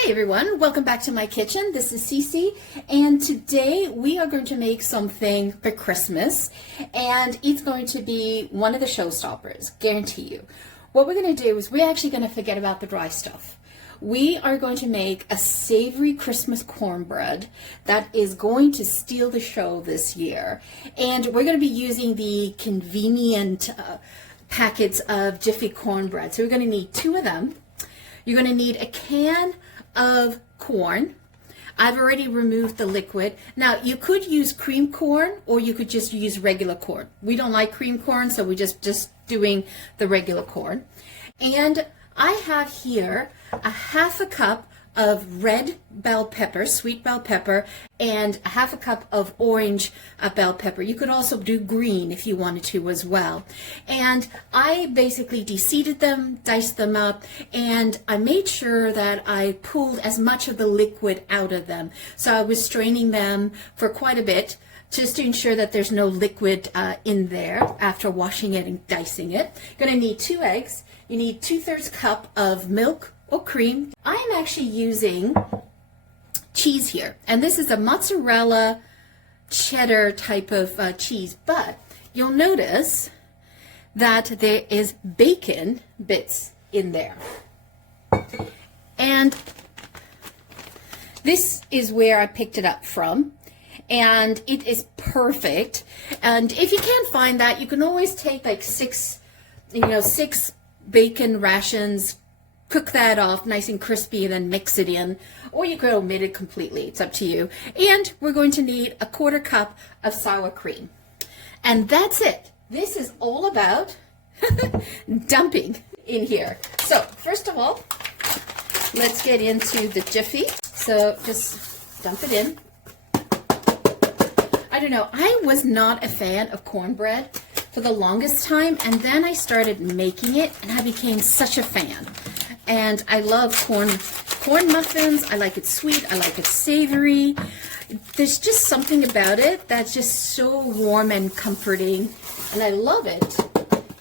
Hey everyone, welcome back to my kitchen. This is Cece, and today we are going to make something for Christmas, and it's going to be one of the showstoppers, guarantee you. What we're going to do is we're actually going to forget about the dry stuff. We are going to make a savory Christmas cornbread that is going to steal the show this year, and we're going to be using the convenient packets of Jiffy cornbread. So we're going to need 2 of them. You're going to need a can of corn. I've already removed the liquid. Now you could use cream corn or you could just use regular corn. We don't like cream corn, so we're just doing the regular corn. And I have here a half a cup of red bell pepper, sweet bell pepper, and a half a cup of orange bell pepper. You could also do green if you wanted to as well. And I basically de-seeded them, diced them up, and I made sure that I pulled as much of the liquid out of them. So I was straining them for quite a bit just to ensure that there's no liquid in there after washing it and dicing it. You're going to need 2 eggs. You need 2/3 cup of milk or cream. I'm actually using cheese here, and this is a mozzarella cheddar type of cheese, but you'll notice that there is bacon bits in there. And this is where I picked it up from, and it is perfect. And if you can't find that, you can always take like 6 bacon rations, cook that off nice and crispy, and then mix it in, or you could omit it completely. It's up to you. And we're going to need a 1/4 cup of sour cream. And that's it. This is all about dumping in here. So first of all, let's get into the Jiffy. So just dump it in. I don't know, I was not a fan of cornbread for the longest time, and then I started making it and I became such a fan. And I love corn muffins. I like it sweet. I like it savory. There's just something about it that's just so warm and comforting. And I love it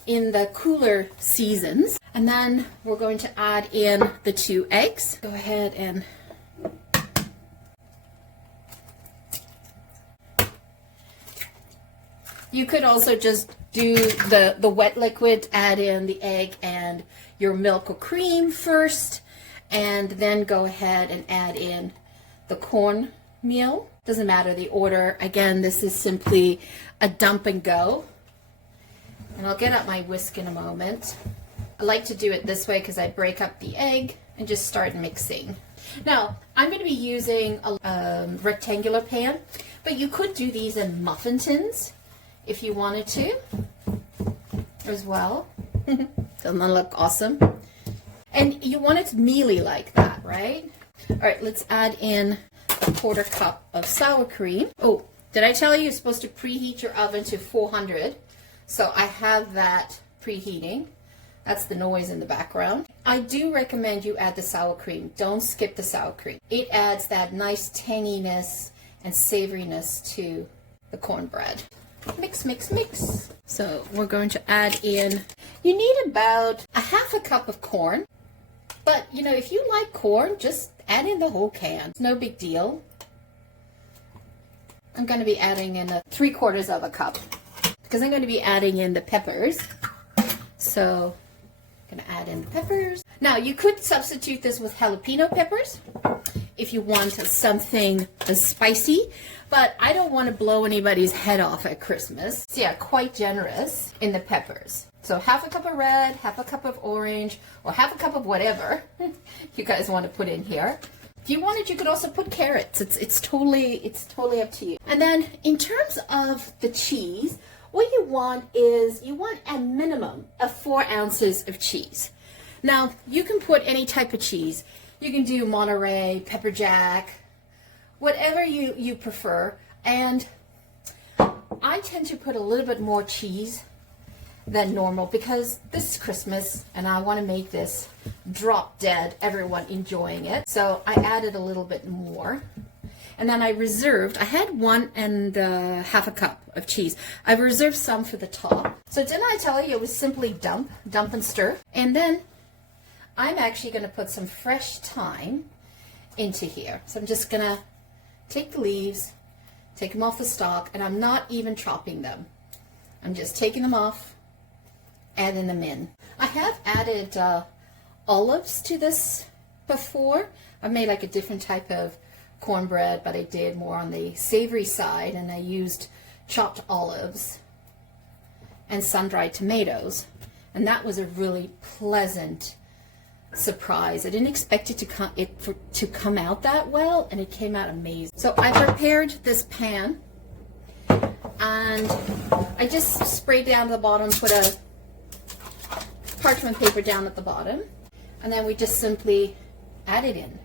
in the cooler seasons. And then we're going to add in the 2 eggs. Go ahead and you could also just do the wet liquid, add in the egg and your milk or cream first, and then go ahead and add in the cornmeal. Doesn't matter the order. Again, this is simply a dump and go. And I'll get out my whisk in a moment. I like to do it this way because I break up the egg and just start mixing. Now, I'm going to be using a rectangular pan, but you could do these in muffin tins if you wanted to as well. Doesn't that look awesome? And you want it mealy like that, right? All right, let's add in a 1/4 cup of sour cream. Oh, did I tell you you're supposed to preheat your oven to 400? So I have that preheating. That's the noise in the background. I do recommend you add the sour cream. Don't skip the sour cream. It adds that nice tanginess and savoriness to the cornbread. Mix, mix, mix. So we're going to add in, you need about a half a cup of corn, but you know, if you like corn, just add in the whole can. It's no big deal. I'm going to be adding in 3/4 of a cup because I'm going to be adding in the peppers. So I'm going to add in the peppers. Now you could substitute this with jalapeno peppers if you want something spicy, but I don't want to blow anybody's head off at Christmas. So yeah, quite generous in the peppers. So half a cup of red, half a cup of orange, or half a cup of whatever you guys want to put in here. If you wanted, you could also put carrots. It's totally up to you. And then in terms of the cheese, what you want is you want a minimum of 4 ounces of cheese. Now you can put any type of cheese. You can do Monterey, pepper jack, whatever you prefer. And I tend to put a little bit more cheese than normal because this is Christmas and I want to make this drop dead, everyone enjoying it. So I added a little bit more. And then I had 1.5 cup of cheese. I've reserved some for the top. So didn't I tell you it was simply dump and stir? And then I'm actually going to put some fresh thyme into here. So I'm just gonna take the leaves, take them off the stalk, and I'm not even chopping them. I'm just taking them off, adding them in. I have added olives to this before. I've made like a different type of cornbread, but I did more on the savory side, and I used chopped olives and sun-dried tomatoes, and that was a really pleasant surprise. I didn't expect it to come out that well, and it came out amazing. So I prepared this pan, and I just sprayed down the bottom, put a parchment paper down at the bottom, and then we just simply add it in.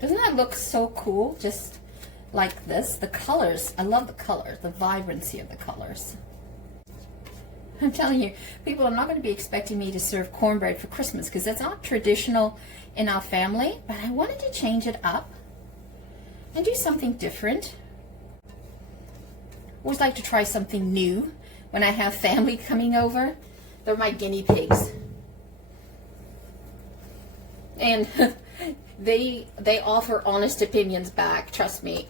Doesn't that look so cool? Just like this. The colors, I love the colors, the vibrancy of the colors. I'm telling you, people are not going to be expecting me to serve cornbread for Christmas because that's not traditional in our family, but I wanted to change it up and do something different. Always like to try something new when I have family coming over. They're my guinea pigs. And they offer honest opinions back, trust me.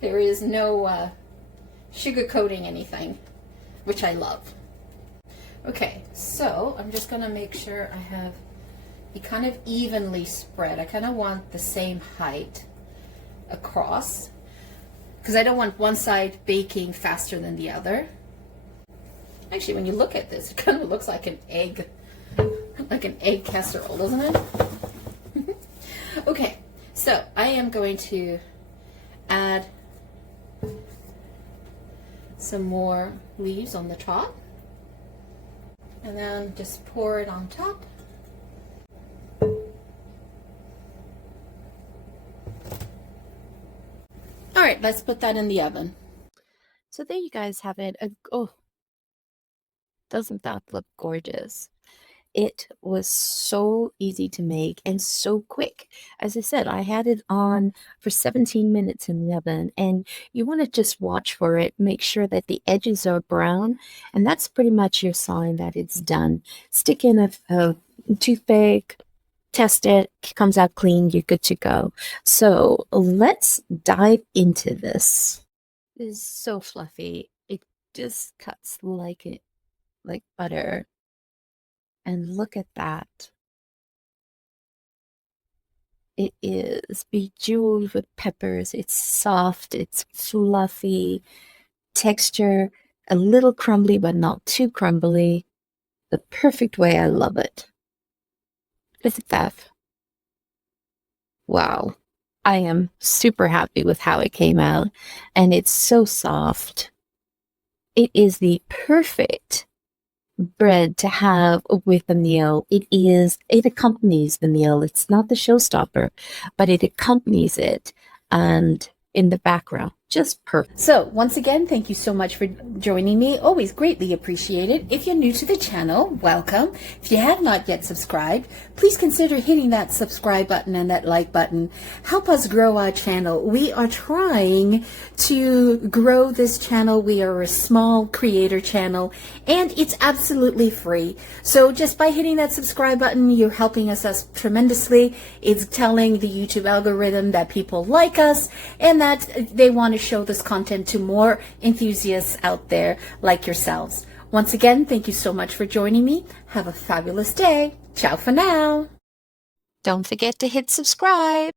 There is no sugarcoating anything, which I love. Okay, so I'm just gonna make sure I have it kind of evenly spread. I kind of want the same height across because I don't want one side baking faster than the other. Actually, when you look at this, it kind of looks like an egg casserole, doesn't it? Okay, so I am going to add some more leaves on the top, and then just pour it on top. All right, let's put that in the oven. So there you guys have it. Oh, doesn't that look gorgeous? It was so easy to make and so quick. As I said, I had it on for 17 minutes in the oven, and you want to just watch for it, make sure that the edges are brown, and that's pretty much your sign that it's done. Stick in a toothpick, test it, comes out clean, you're good to go. So let's dive into this. It is so fluffy. It just cuts like butter. And look at that. It is bejeweled with peppers. It's soft, it's fluffy, texture a little crumbly but not too crumbly. The perfect way I love it. Look at that. Wow. I am super happy with how it came out, and it's so soft. It is the perfect bread to have with a meal. It accompanies the meal. It's not the showstopper, but it accompanies it, and in the background, just perfect. So once again, thank you so much for joining me. Always greatly appreciated. If you're new to the channel, welcome. If you have not yet subscribed, please consider hitting that subscribe button and that like button. Help us grow our channel. We are trying to grow this channel. We are a small creator channel, and it's absolutely free. So just by hitting that subscribe button, you're helping us tremendously. It's telling the YouTube algorithm that people like us and that they want to show this content to more enthusiasts out there like yourselves. Once again, thank you so much for joining me. Have a fabulous day. Ciao for now. Don't forget to hit subscribe.